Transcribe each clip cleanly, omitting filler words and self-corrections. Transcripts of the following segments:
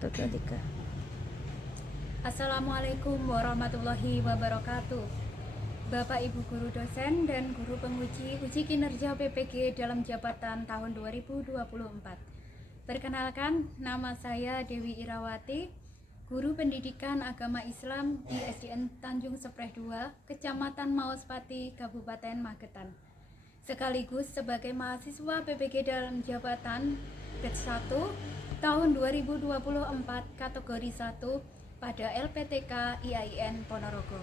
1, 2, 3. Assalamualaikum warahmatullahi wabarakatuh. Bapak Ibu guru dosen dan guru penguji uji kinerja PPG dalam jabatan tahun 2024. Perkenalkan, nama saya Dewi Irawati, guru pendidikan agama Islam di SDN Tanjung Sepreh 2, Kecamatan Maospati, Kabupaten Magetan. Sekaligus sebagai mahasiswa PPG dalam jabatan batch 1 tahun 2024 kategori 1 pada LPTK IAIN Ponorogo.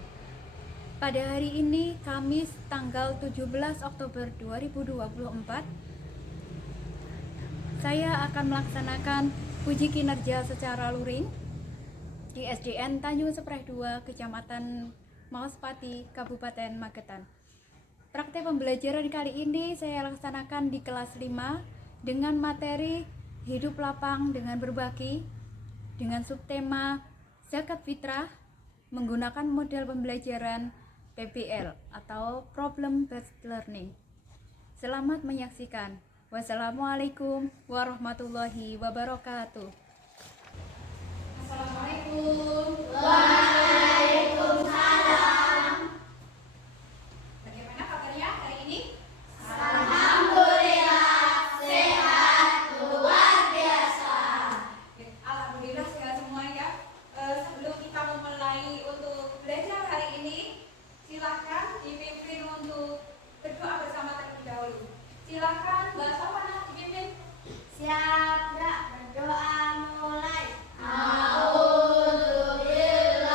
Pada hari ini, Kamis tanggal 17 Oktober 2024, saya akan melaksanakan uji kinerja secara luring di SDN Tanjung Sepreh 2, Kecamatan Maospati, Kabupaten Magetan. Praktek pembelajaran kali ini saya laksanakan di kelas 5 dengan materi hidup lapang dengan berbagi dengan subtema zakat fitrah menggunakan model pembelajaran PBL atau Problem Based Learning. Selamat menyaksikan. Wassalamualaikum warahmatullahi wabarakatuh. Assalamualaikum. Bagaimana kabarnya hari ini? Alhamdulillah sehat semua ya. Sebelum kita memulai untuk belajar hari ini, silakan dipimpin untuk berdoa bersama terlebih dahulu. Silakan Mbak Sofana dipimpin. Siap, Kak. Berdoa mulai. A'udzubillahi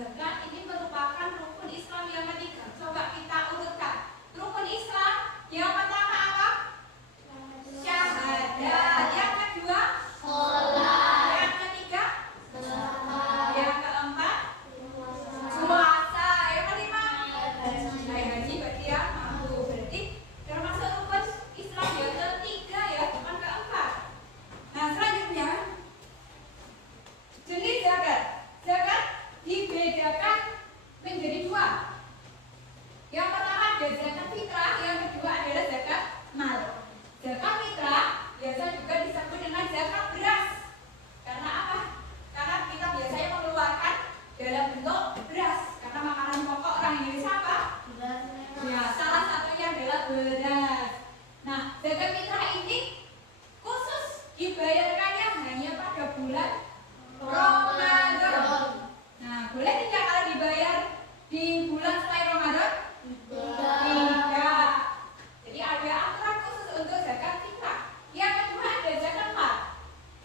Zakat ini merupakan rukun Islam yang ketiga. Coba kita urutkan. Rukun Islam yang pertama apa? Syahadat. Yang kedua? Sholat. Yang ketiga? Zakat. Yang keempat? Puasa. Yang kelima? Haji bagi yang mampu. Berarti termasuk rukun Islam yang ketiga ya, bukan keempat. Nah, selanjutnya jenis zakat. Zakat dibedakan menjadi dua. Yang pertama ada zakat fitrah, yang kedua adalah zakat mal. Zakat fitrah biasa juga disebut dengan zakat beras. Karena apa? Karena kita biasanya mengeluarkan dalam bentuk beras. Karena makanan pokok orang Indonesia apa? Ya, salah satunya adalah beras. Nah, zakat fitrah ini khusus dibayarkannya hanya pada bulan Ramadan. Nah, boleh tidak kalau dibayar di bulan selain Ramadan? Tidak. Jadi ada aturan khusus untuk zakat fitrah. Yang kedua ada zakat mal.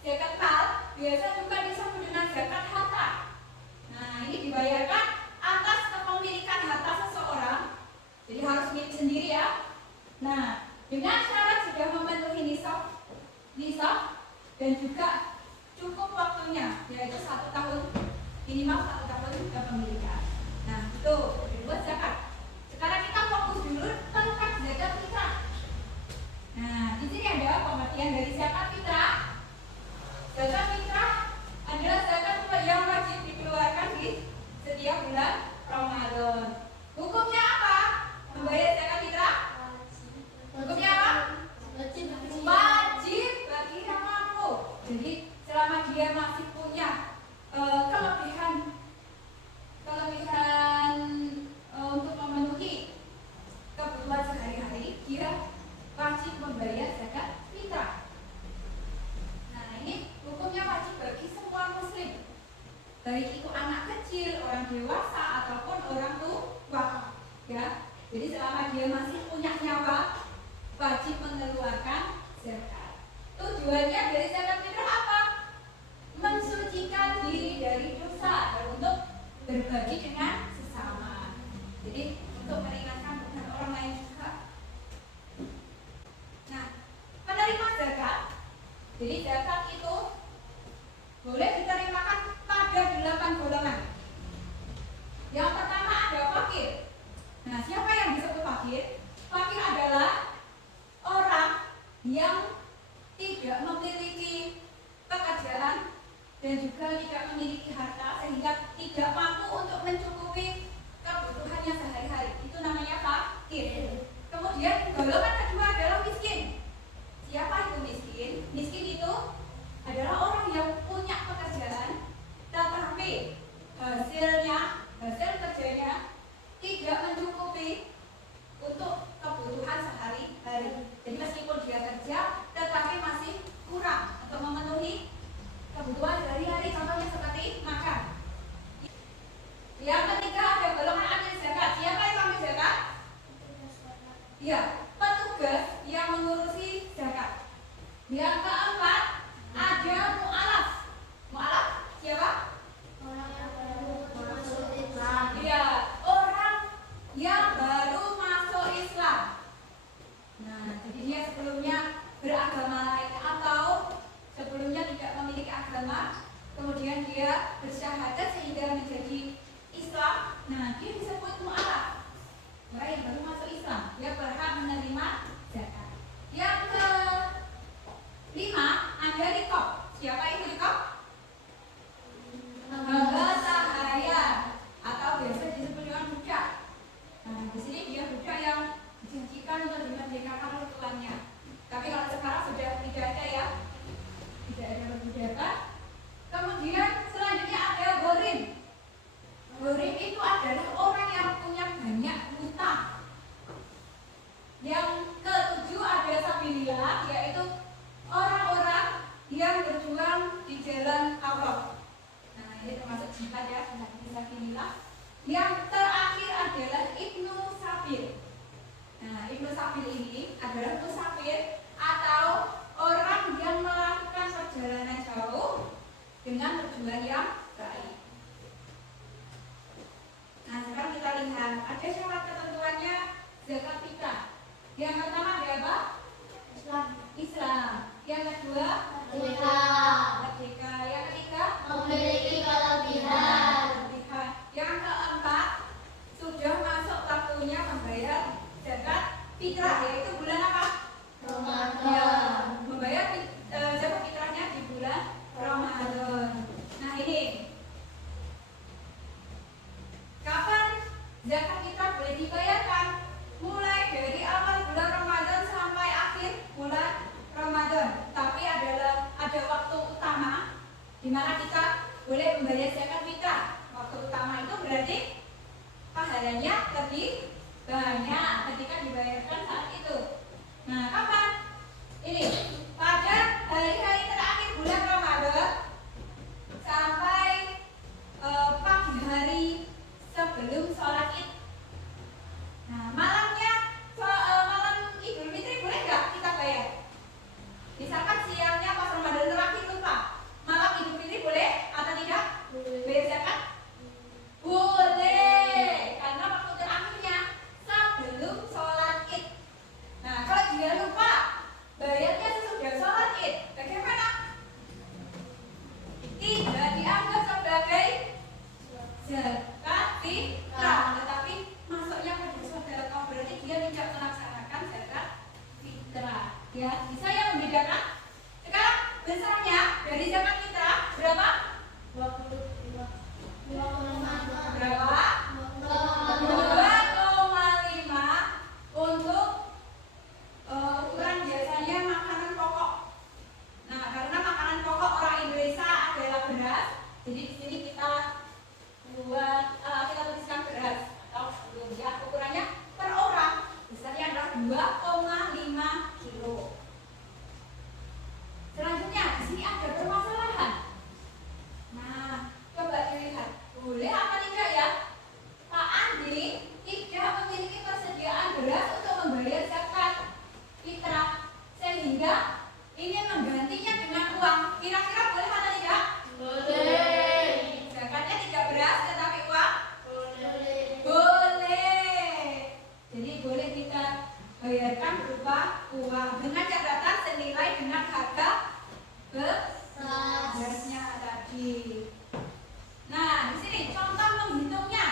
Zakat mal biasa juga disebut dengan zakat harta. Nah, ini dibayarkan atas kepemilikan harta seseorang. Jadi harus milik sendiri ya. Nah, dengan syarat sudah memenuhi nisab dan juga cukup waktunya, yaitu 1 tahun, minimal 1 tahun kepemilikan. Nah, itu buat zakat. Sekarang kita fokus dulu tentang zakat fitrah. Nah, di sini ada pengertian dari zakat fitrah. Zakat fitrah adalah zakat yang wajib dikeluarkan di setiap bulan Ramadan. Hukumnya apa? Membayar zakat fitrah? Hukumnya apa? Wajib bagi yang mampu. Jadi selama dia masih punya kelebihan untuk memenuhi kebutuhan sehari-hari, dia wajib membayar zakat fitrah. Nah, ini hukumnya wajib bagi semua muslim, baik itu anak kecil, orang dewasa ataupun orang tua. Ya, jadi selama dia masih punya nyawa, wajib mengeluarkan zakat. Tujuannya dari zakat fitrah apa? Mensucikan diri dari dosa dan untuk berbagi dengan sesama. Jadi untuk meringankan beban orang lain juga. Nah, penerima zakat. Jadi zakat itu boleh diterimakan pada 8 golongan. Yang pertama ada fakir. Nah, siapa yang disebut fakir? Fakir adalah orang yang tidak memiliki pekerjaan dan juga tidak memiliki harta sehingga tidak mampu untuk mencukupi kebutuhannya sehari-hari. Itu namanya fakir. Kemudian golongan kedua adalah miskin. Siapa itu miskin? Miskin itu adalah orang yang punya pekerjaan tetapi hasil kerjanya tidak mencukupi untuk kebutuhan sehari-hari. Jadi meskipun dia kerja tetapi masih kurang untuk memenuhi kebutuhan sehari-hari, contohnya seperti makan. Yang ketiga ada golongan amil zakat. Siapa yang amil zakat? Ya, petugas yang mengurusi zakat. Yang keempat ada mu'alaf. Mu'alaf siapa? Orang yang baru masuk Islam. Ya, orang yang baru masuk Islam. Nah, jadi dia sebelumnya beragama lain atau sebelumnya tidak memiliki agama, kemudian dia bersyahadat sehingga menjadi Islam. Nah, dia disebut mu'alaf. Orang yang baru masuk Islam, dia berhak menerima zakat. Yang kelima ada rikob. Siapa itu rikob? Hamba sahaya atau biasa disebut dengan budak. Nah, di sini dia budak yang dijanjikan untuk dimerdekakan oleh tuannya. Tapi kalau sekarang sudah tidak ada ya, tidak ada perbudakan. Kemudian selanjutnya ada ghorim. Ghorim itu adalah orang yang punya banyak hutang. Yang ketujuh ada sabilillah, yaitu orang-orang yang berjuang di jalan Allah. Nah, ini termasuk jihad ya, sabilillah. Yang terakhir adalah ibnu sabil. Nah, ibnu sabil ini adalah musafir atau orang yang melakukan perjalanan jauh dengan tujuan yang baik. di mana kita boleh membayar zakat fitrah. Waktu utama itu berarti pahalanya lebih banyak ketika dibayarkan saat itu. Nah, kapan? Ini pada hari-hari terakhir bulan Ramadan sampai pagi hari sebelum sholat Id. Nah, malamnya malam Idul Fitri boleh nggak kita bayar? Misalkan siangnya pas Ramadan terakhir lupa, malam Idul Fitri boleh atau tidak? Bayar zakat? Boleh, karena waktu terakhirnya sebelum sholat Id. Nah, kalau dia lupa bayarnya sesudah sholat Id, bagaimana? Tidak dianggap sebagai zakat fitrah, tetapi masuknya pada sedekah, berarti dia tidak melaksanakan zakat fitrah. Ya, bisa yang membedakan? Sekarang besarnya dari zakat fitrah berapa? 25. Berapa? 2,5 untuk ukuran biasanya makanan pokok. Nah, karena makanan pokok orang Indonesia adalah beras, jadi di sini kita tuliskan beras atau belum ya, ukurannya per orang besarnya adalah 2,5 kilo. Selanjutnya di sini ada permasalahan. Nah, coba dilihat, boleh apa tidak ya? Pak Andi tidak memiliki persediaan beras untuk membayar zakat fitrah, sehingga ingin menggantinya dengan uang. Kira-kira boleh atau tidak? Boleh. Zakatnya tidak beras tetapi uang? Boleh. Boleh. Jadi boleh kita bayarkan berupa uang dengan catatan senilai dengan harga berasnya tadi. Nah, di sini contoh menghitungnya.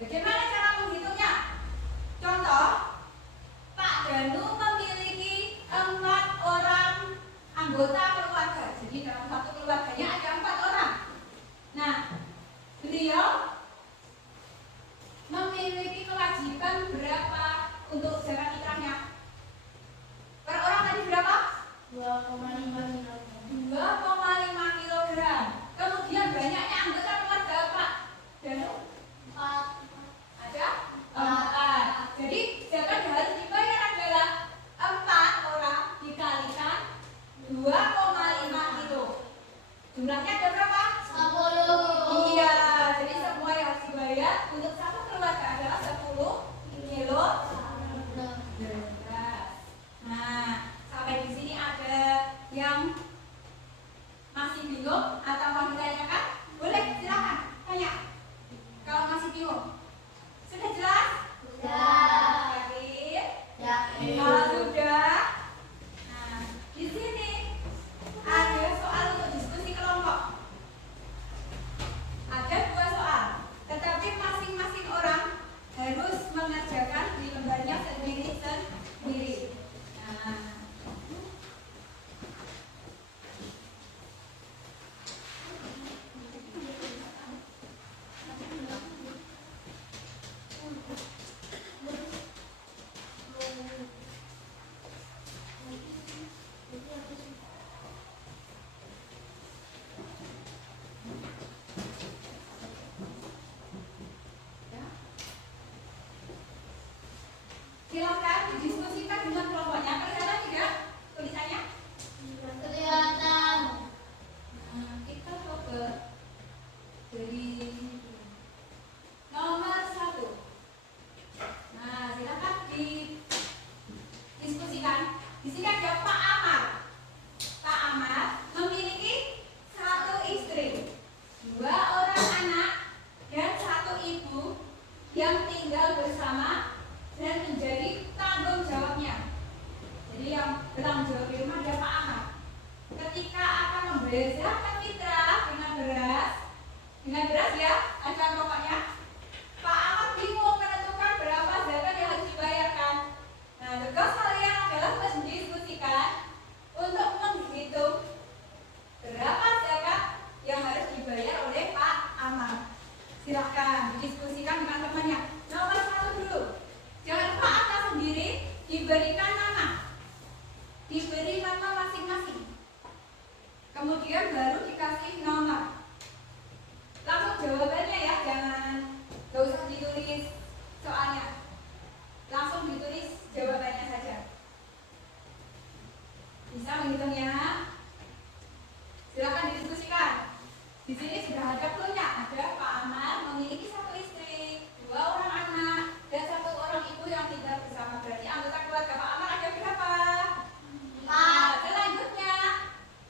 Bagaimana cara menghitungnya? Contoh, Pak Danu memiliki 4 orang anggota keluarga. Jadi dalam satu keluarganya ada 4 orang. Nah, beliau memiliki kewajiban berapa untuk zakat fitrahnya? Per orang tadi berapa? 2,5 kg. 2,5 kilogram. Kemudian banyaknya anggota keluarga Pak Danu? 4. Ada 4. Jadi zakat yang harus dibayar adalah 4 orang dikalikan 2,5 kilo. Jumlahnya ada berapa? 10. Iya, jadi semua yang harus dibayar untuk satu keluarga adalah 10 kilo beras. Nah, sampai di sini ada yang masih bingung atau mau ditanyakan? Boleh, silakan tanya. Kalau masih bingung, sudah jelas? Sudah. Yakin? Yakin. Kalau sudah, nah di sini ada soal untuk diskusi kelompok. Ada 2 soal, tetapi masing-masing orang harus mengerjakan di lembarnya sendiri-sendiri. Nah, silakan didiskusikan dengan kelompoknya. Kelihatan tidak tulisannya? Kelihatan. Nah, kita coba dari nomor 1. Nah, silakan didiskusikan. Di sini ada Pak Amar. Pak Amar memiliki 1 istri, 2 orang anak, dan 1 ibu yang tinggal bersama dan menjadi tanggung jawabnya. Jadi yang bertanggung jawab di rumah dia Pak Ahmad. Ketika akan membayar zakat fitrah dengan beras ya, acuan pokoknya, Pak Ahmad bingung menentukan berapa zakat yang harus dibayarkan. Nah, tugas kalian adalah mendiskusikan untuk menghitung berapa zakat yang harus dibayar oleh Pak Ahmad. Silahkan didiskusikan dengan temannya. Nomor 1 dulu. Jangan lupa atas sendiri diberikan nama. Diberi nama masing-masing. Kemudian baru dikasih Di sini sudah ada clue-nya. Ada Pak Amar memiliki satu istri, dua orang anak, dan satu orang ibu yang tinggal bersama. Berarti anggota keluarga Pak Amar ada berapa? Nah, selanjutnya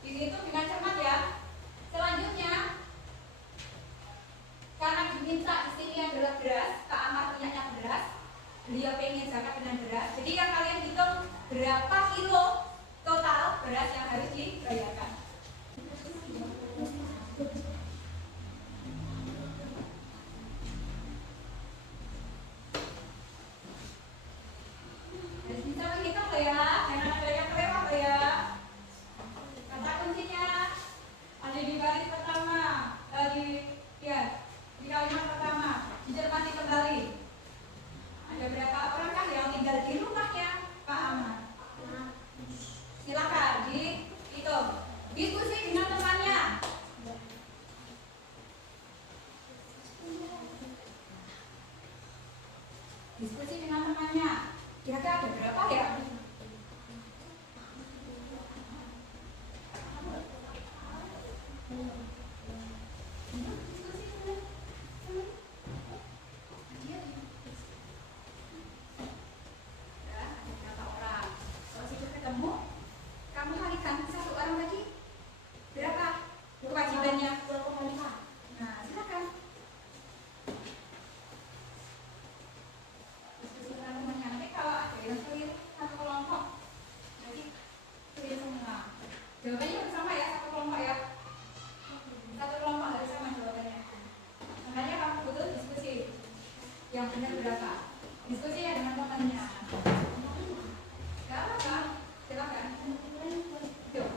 dihitung dengan cermat ya. Selanjutnya, karena diminta di sini adalah beras, Pak Amar punyanya beras. Beliau pengen zakat dengan beras. Jadi yang kalian hitung berapa kilo total beras yang harus dibayarkan. Harus bisa menghitung loh ya, jangan ada yang kelewat loh ya. Kata kuncinya ada di baris pertama, di kalimat pertama, dicermati kembali. Ada berapa orang yang tinggal di rumahnya Pak Amar? Silakan dihitung. Diskusi dengan temannya. Diskusi dengan temannya. Kira-kira ada berapa ya? Jawabannya harus sama ya, satu kelompok ya. Satu kelompok harus sama jawabannya. Makanya kamu butuh diskusi. Yang benar berapa? Diskusinya dengan temannya. Gak apa-apa, silakan. Yuk,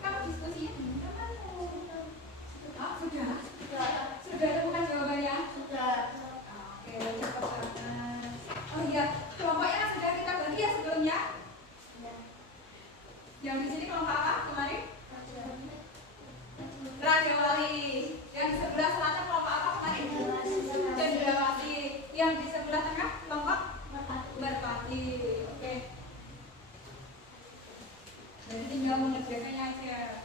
kamu diskusi dengan temanmu. Oh, sudah? Sudah temukan jawabannya? Sudah. Oke, cepat banget. Oh iya, kelompoknya sudah kita bagi ya sebelumnya. Yang di sini kelompok apa kemarin? Raja Wali. Yang di sebelah selatan kelompok apa kemarin? Cendrawasih. Yang di sebelah tengah kelompok Merpati. Oke. Jadi tinggal mengerjakannya aja.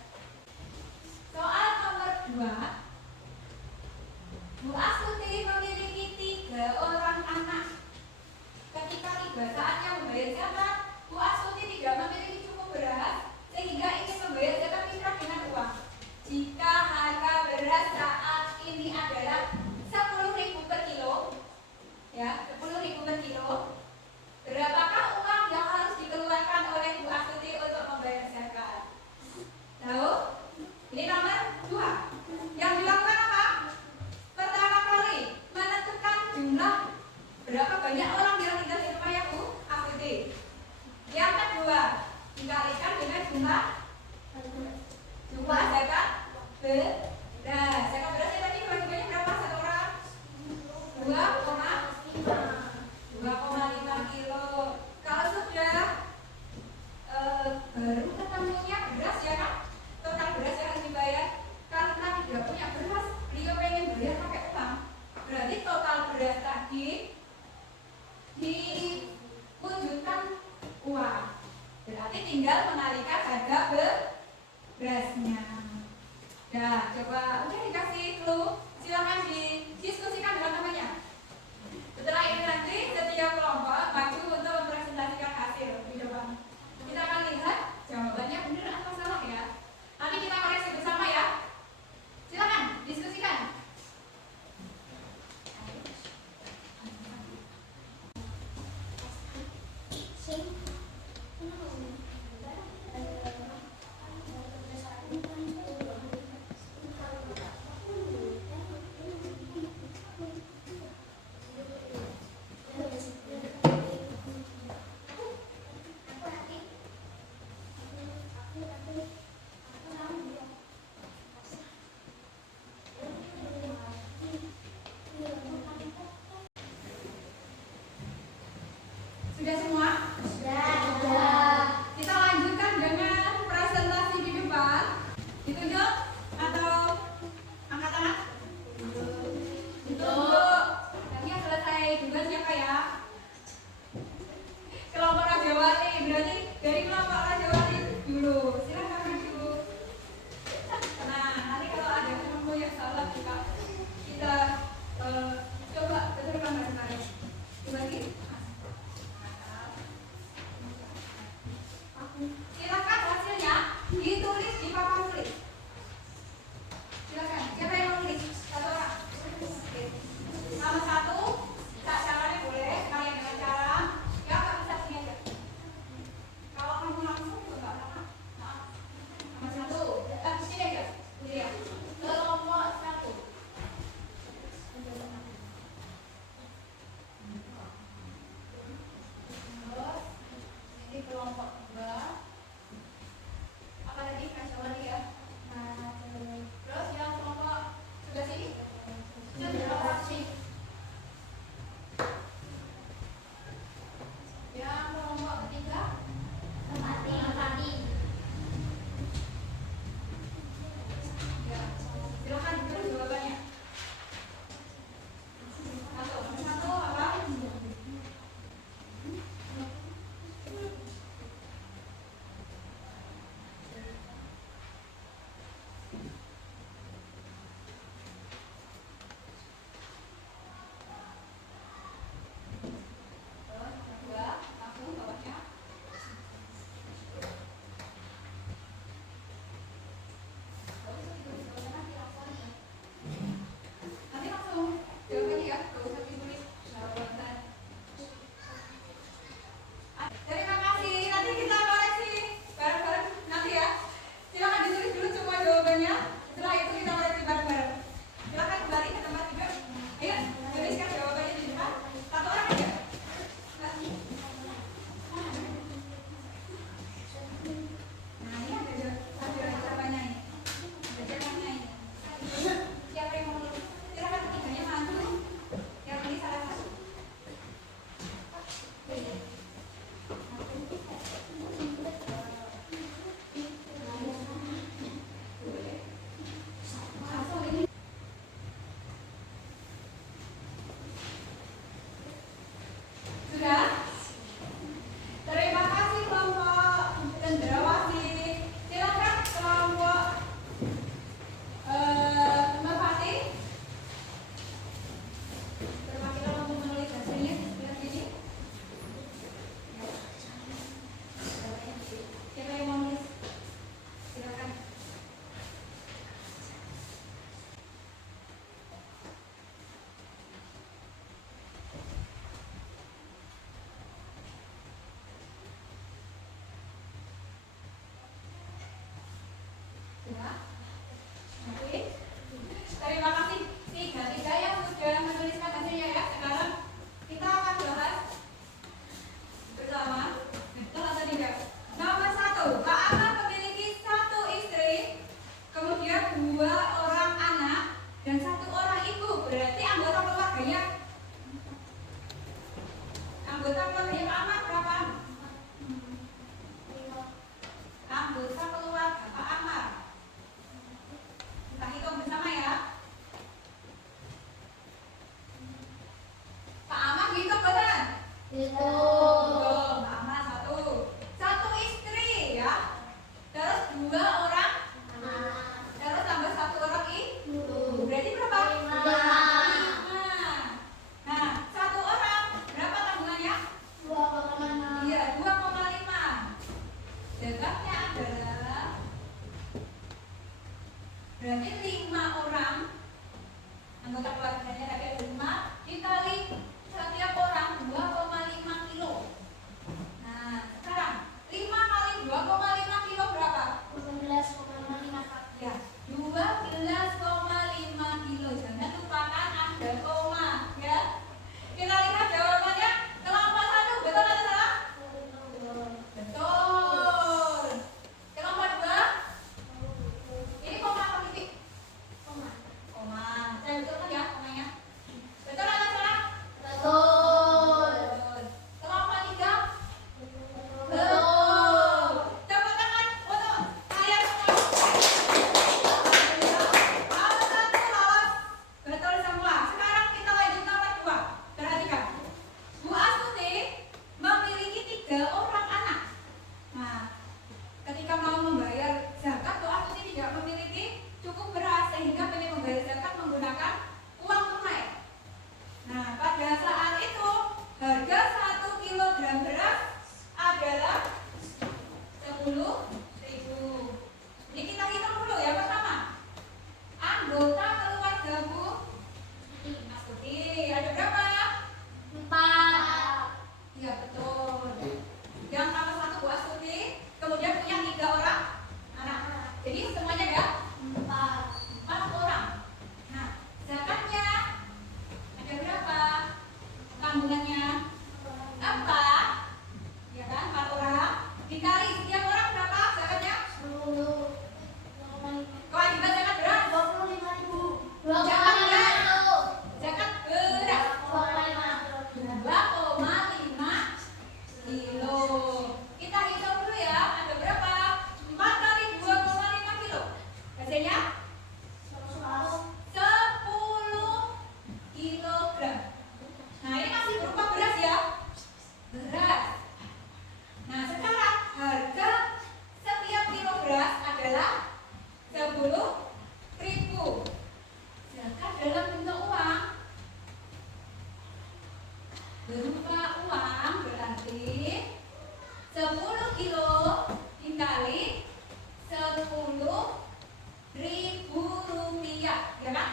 Soal nomor 2. Bu Astuti memiliki 3 orang anak. Ketika tiba saatnya membayar zakat, Bu Astuti tidak memiliki cukup beras sehingga ingin membayar zakat fitrah dengan uang. Jika harga beras saat ini adalah 10.000 per kilo, ya 10.000 per kilo, berapakah uang yang harus dikeluarkan oleh Bu Astuti untuk membayar zakat? Tahu? Ini nomor 2. Yang dilakukan apa? Pertama kali menentukan jumlah berapa banyak orang yang tinggal di rumahnya Bu Astuti. Yang kedua, dikalikan dengan jumlah zakat beras. Zakat berasnya tadi bagi-baginya berapa satu orang? 2,5 kilo. Kalau sudah baru ketemunya beras ya kan? Total beras yang harus dibayar. Karena tidak punya beras, beliau pengen bayar pakai uang. Berarti total beras tadi diwujudkan uang. Berarti tinggal mengalihkan harga berasnya. Nah, coba udah dikasih clue, silakan didiskusikan dengan temannya. Setelah ini nanti setiap kelompok maju untuk mempresentasikan hasil di depan. Kita akan lihat jawabannya benar atau salah ya. Nanti kita koreksi bersama ya. Silakan diskusikan. Nanti langsung jawabannya ya, gak usah ditulis jawaban. Terima kasih, nanti kita koreksi bareng-bareng nanti ya. Silakan ditulis dulu semua jawabannya. Setelah itu kita koreksi bareng-bareng. Silakan kembali ke tempat tidur. Ayo, tuliskan jawabannya di depan. Satu orang aja. Nah, ini ada jawabannya ini. Ada jawabannya ini. Siapa yang mau nulis? Silakan ketiganya maju. Yang ini salah satu. Sudah? Terima kasih kelompok cendrawasih. Silakan kelompok Merpati. Terpakai untuk menulis hasilnya sebelah sini. Siapa yang mau nulis? Silakan. Sudah? Oke. Terima kasih tiga yang sudah menuliskan hasilnya ya. Sekarang kita akan bahas bersama. Betul atau tidak? Nomor 1, Pak Ahmad memiliki 1 istri, kemudian 2 orang anak dan 1 orang ibu. Berarti anggota keluarganya Pak Ahmad berapa? Anggota keluarga Pak Ahmad. Kita hitung bersama ya. Pak Ahmad hitung betul? Itu. Pak Ahmad 1 istri ya. Terus 2 orang, terus tambah 1 orang ibu. Berarti berapa? 5. Nah, 1 orang berapa tabungannya? 2,6. Iya, 2,5. Zakatnya adalah berarti 5 orang anggota keluarganya ada 5 dikali setiap orang 2,5 kilo. Nah, sekarang 5 kali 2,5 kilo berapa? 12,5. Ya, 12,5 kilo. Jangan lupakan ada koma ya. Kita lihat jawabannya. Kelompok 1 betul atau salah? Betul. Kelompok 2 ini koma atau titik? Koma. Saya betulkan ya komanya. Betul atau salah? Betul. Betul. Kelompok 3 Betul. betul. Tepuk tangan untuk kalian semua. Nomor 1 lolos. Betul semua. Sekarang kita lanjut nomor 2. Perhatikan. Bu Astuti memiliki 3 orang anak. Nah, ketika mau membayar zakat, Bu Astuti tidak memiliki cukup beras sehingga ingin membayar zakat menggunakan uang tunai. Nah, pada saat itu harga 1 kilogram beras adalah 10.000. Ini kita hitung dulu ya pertama. Anggota keluarga Bu Astuti ada berapa? 4. Iya betul. Yang nomor 1 Bu Astuti, kemudian punya 3 orang anak. Jadi semuanya ada 4 orang. Nah, zakatnya ada berapa? Tanggungannya 4, ya kan? 4 orang dikali setiap orang berapa zakatnya? 10. Kewajiban zakat beras. 25.000. Zakat beras. 2,5. Zakat beras 2,5. 2,5 kilo. Kita hitung dulu ya, ada berapa? 4 kali 2,5 kilo. Hasilnya 10 kilogram. Nah, ini masih berupa beras ya. Beras. Nah, sekarang harga setiap kilo beras adalah 10.000. ya kan?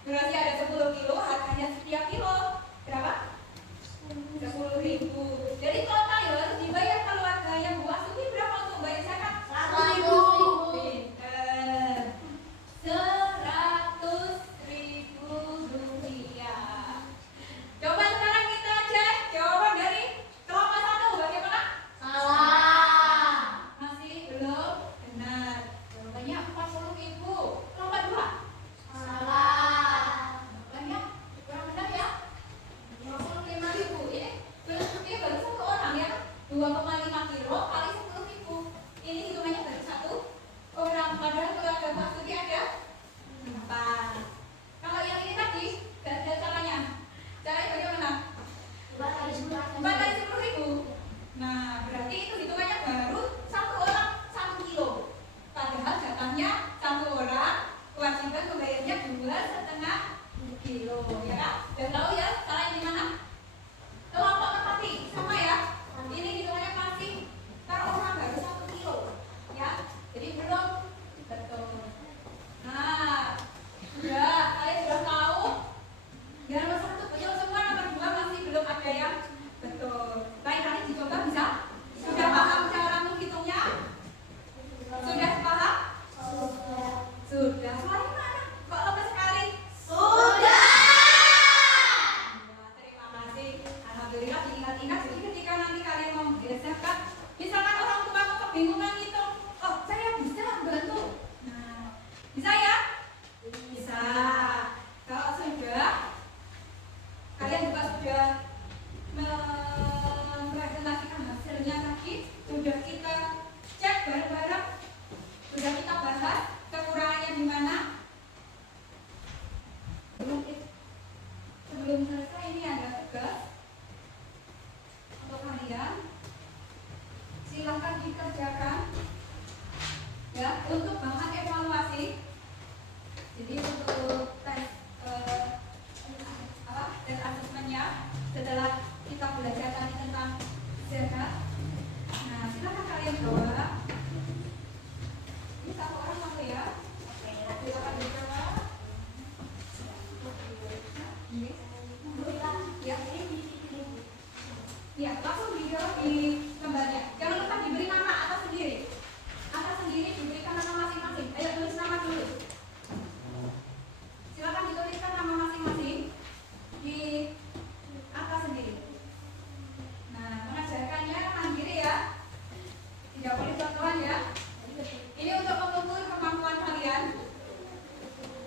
Durasi ada 10 kilo, harganya setiap kilo berapa? 10.000. Jadi total ya harus dibayar keluarga yang Bu Astuti berapa untuk bayar zakat? 100.000. Pinter. 100.000 rupiah. Coba sekarang kita cek jawaban dari kelompok 1 bagaimana? Salah. Masih belum benar. Jawabannya 40.000. Kelompok 2 Salah. jawabannya kurang benar ya. 25.000. Ini baru satu orang ya. 2,5 kilo kali 10.000. Ini hitungannya baru satu orang. Padahal keluarga Pak Suti ada 4. Kalau yang ini tadi, ada caranya. Caranya bagaimana? 4 kali 10. 4 kali 10.000. Nah, berarti itu hitungannya baru satu orang 1 kilo. Padahal jatahnya satu orang kewajiban membayarnya 2,5 kilo, ya kan? Dan tahu ya caranya gimana? Kelompok merpati sama ya. Ini hitungannya masih per orang baru 1 kilo, ya. Jadi belum betul. Nah, sudah kalian sudah tahu. Yang nomor 1 betul semua, nomor 2 masih belum ada yang betul. Baik, nanti dicoba bisa? Sudah paham cara menghitungnya? Sudah paham? Sudah. Suaranya mana? Kok lepas sekali? Sudah. Ya, terima kasih. Alhamdulillah diingat-ingat. Jadi ketika nanti kalian mau zakat, misalkan orang tua mau kebingungan gitu, oh saya bisa bantu. Nah, bisa ya? Bisa. Kalau sudah, kalian juga sudah mempresentasikan hasilnya tadi, sudah kita cek bareng-bareng, sudah kita bahas kekurangannya di mana. Sebelum selesai ini ada tugas untuk kalian, silahkan dikerjakan ya untuk bahan evaluasi. Jadi untuk tes tes asesmennya setelah kita belajar tadi tentang zakat. Nah, silahkan kalian jawab. Ini satu orang satu ya. Silakan dijawab. Ya. Ya, langsung dijawab di lembarnya. Jangan lupa diberi nama atas sendiri. Atas sendiri diberikan nama masing-masing. Ayo tulis nama dulu. Silakan dituliskan nama masing-masing di atas sendiri. Nah, mengajarkannya mandiri ya. Tidak boleh contohan ya. Ini untuk mengukur kemampuan kalian,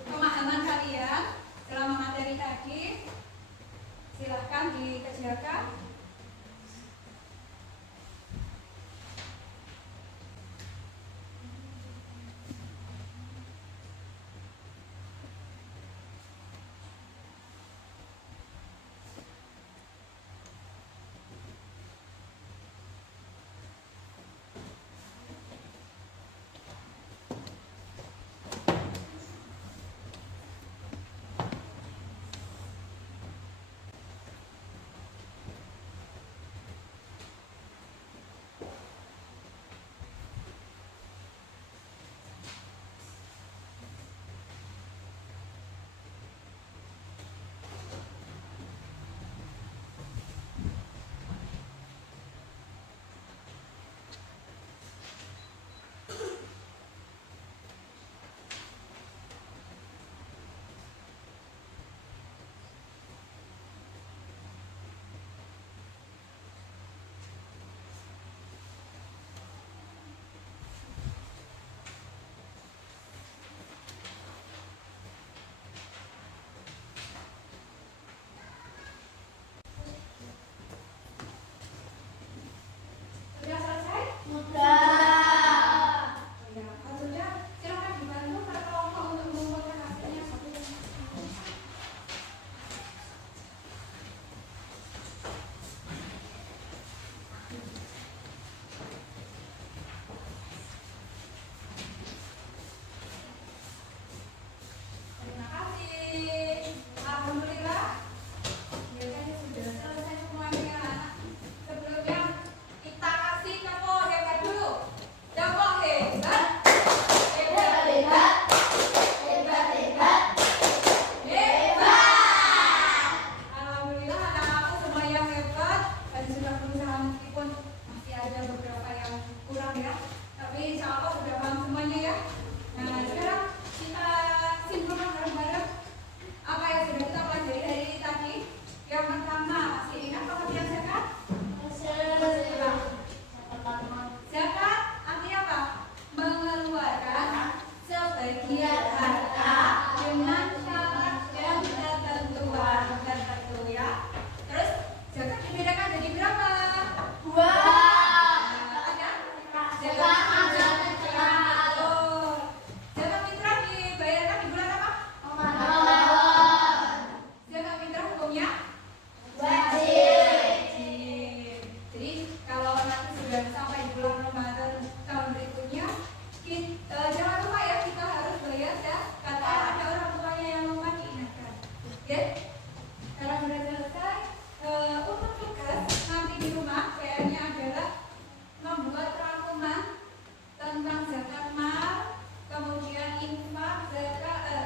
pemahaman kalian selama materi tadi. Silahkan dikerjakan.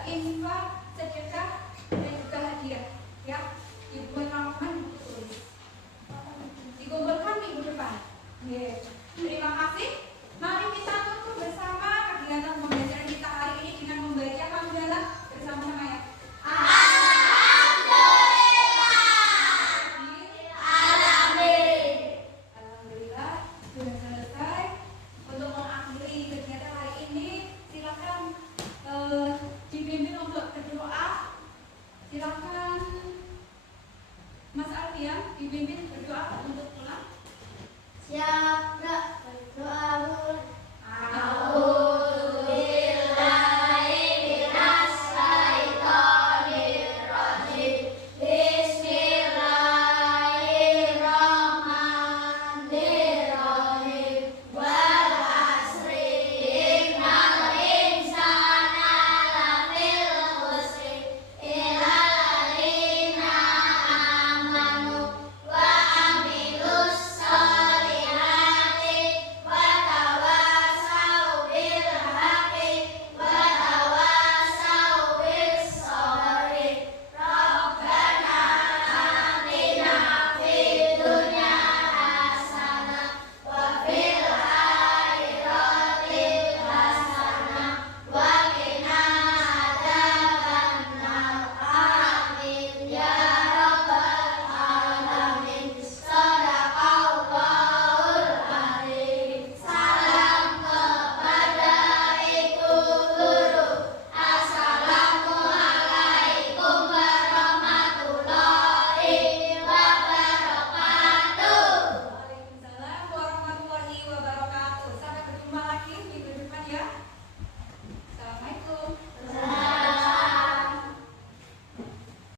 infak, sedekah, dan juga hadiah. Ya, Ibu teman-teman tulis. Dikumpulkan minggu depan. Yeah.